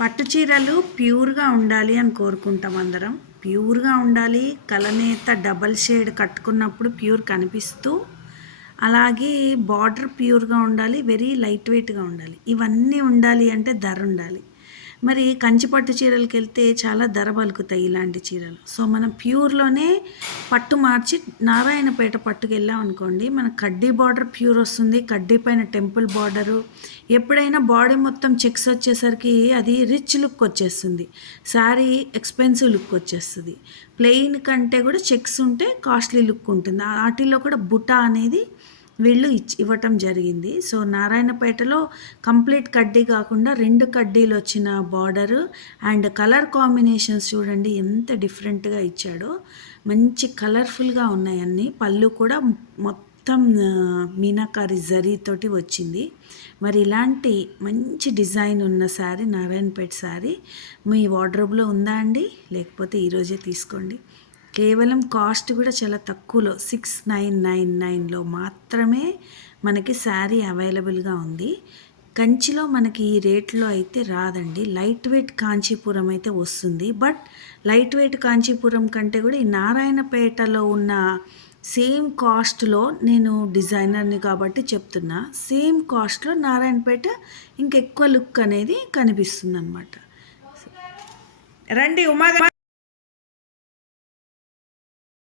పట్టు చీరలు ప్యూర్గా ఉండాలి అని కోరుకుంటాం అందరం. ప్యూర్గా ఉండాలి, కలనేత డబల్ షేడ్ కట్టుకున్నప్పుడు ప్యూర్ కనిపిస్తూ, అలాగే బార్డర్ ప్యూర్గా ఉండాలి, వెరీ లైట్ వెయిట్గా ఉండాలి. ఇవన్నీ ఉండాలి అంటే ధర ఉండాలి. మరి కంచి పట్టు చీరలకి వెళ్తే చాలా ధర పలుకుతాయి ఇలాంటి చీరలు. సో మనం ప్యూర్లోనే పట్టు మార్చి నారాయణపేట పట్టుకు వెళ్ళాం అనుకోండి, మన కడ్డీ బార్డర్ ప్యూర్ వస్తుంది, కడ్డీ పైన టెంపుల్ బార్డరు. ఎప్పుడైనా బాడీ మొత్తం చెక్స్ వచ్చేసరికి అది రిచ్ లుక్ వచ్చేస్తుంది, శారీ ఎక్స్పెన్సివ్ లుక్ వచ్చేస్తుంది. ప్లెయిన్ కంటే కూడా చెక్స్ ఉంటే కాస్ట్లీ లుక్ ఉంటుంది. వాటిల్లో కూడా బుటా అనేది వీళ్ళు ఇవ్వటం జరిగింది. సో నారాయణపేటలో కంప్లీట్ కడ్డీ కాకుండా 2 కడ్డీలు వచ్చిన బార్డరు అండ్ కలర్ కాంబినేషన్స్ చూడండి ఎంత డిఫరెంట్గా ఇచ్చాడో. మంచి కలర్ఫుల్గా ఉన్నాయి అన్నీ. పళ్ళు కూడా మొత్తం మీనాకారి జరీతోటి వచ్చింది. మరి ఇలాంటి మంచి డిజైన్ ఉన్న శారీ, నారాయణపేట శారీ మీ వార్డ్రోబ్లో ఉందా అండి? లేకపోతే ఈరోజే తీసుకోండి. కేవలం కాస్ట్ కూడా చాలా తక్కువలో 6999లో మాత్రమే మనకి శారీ అవైలబుల్గా ఉంది. కంచిలో మనకి ఈ రేట్లో అయితే రాదండి. లైట్ వెయిట్ కాంచీపురం అయితే వస్తుంది, బట్ లైట్ వెయిట్ కాంచీపురం కంటే కూడా ఈ నారాయణపేటలో ఉన్న సేమ్ కాస్ట్లో, నేను డిజైనర్ని కాబట్టి చెప్తున్నా, సేమ్ కాస్ట్లో నారాయణపేట ఇంకెక్కువ లుక్ అనేది కనిపిస్తుంది అన్నమాట. రండి ఉమా.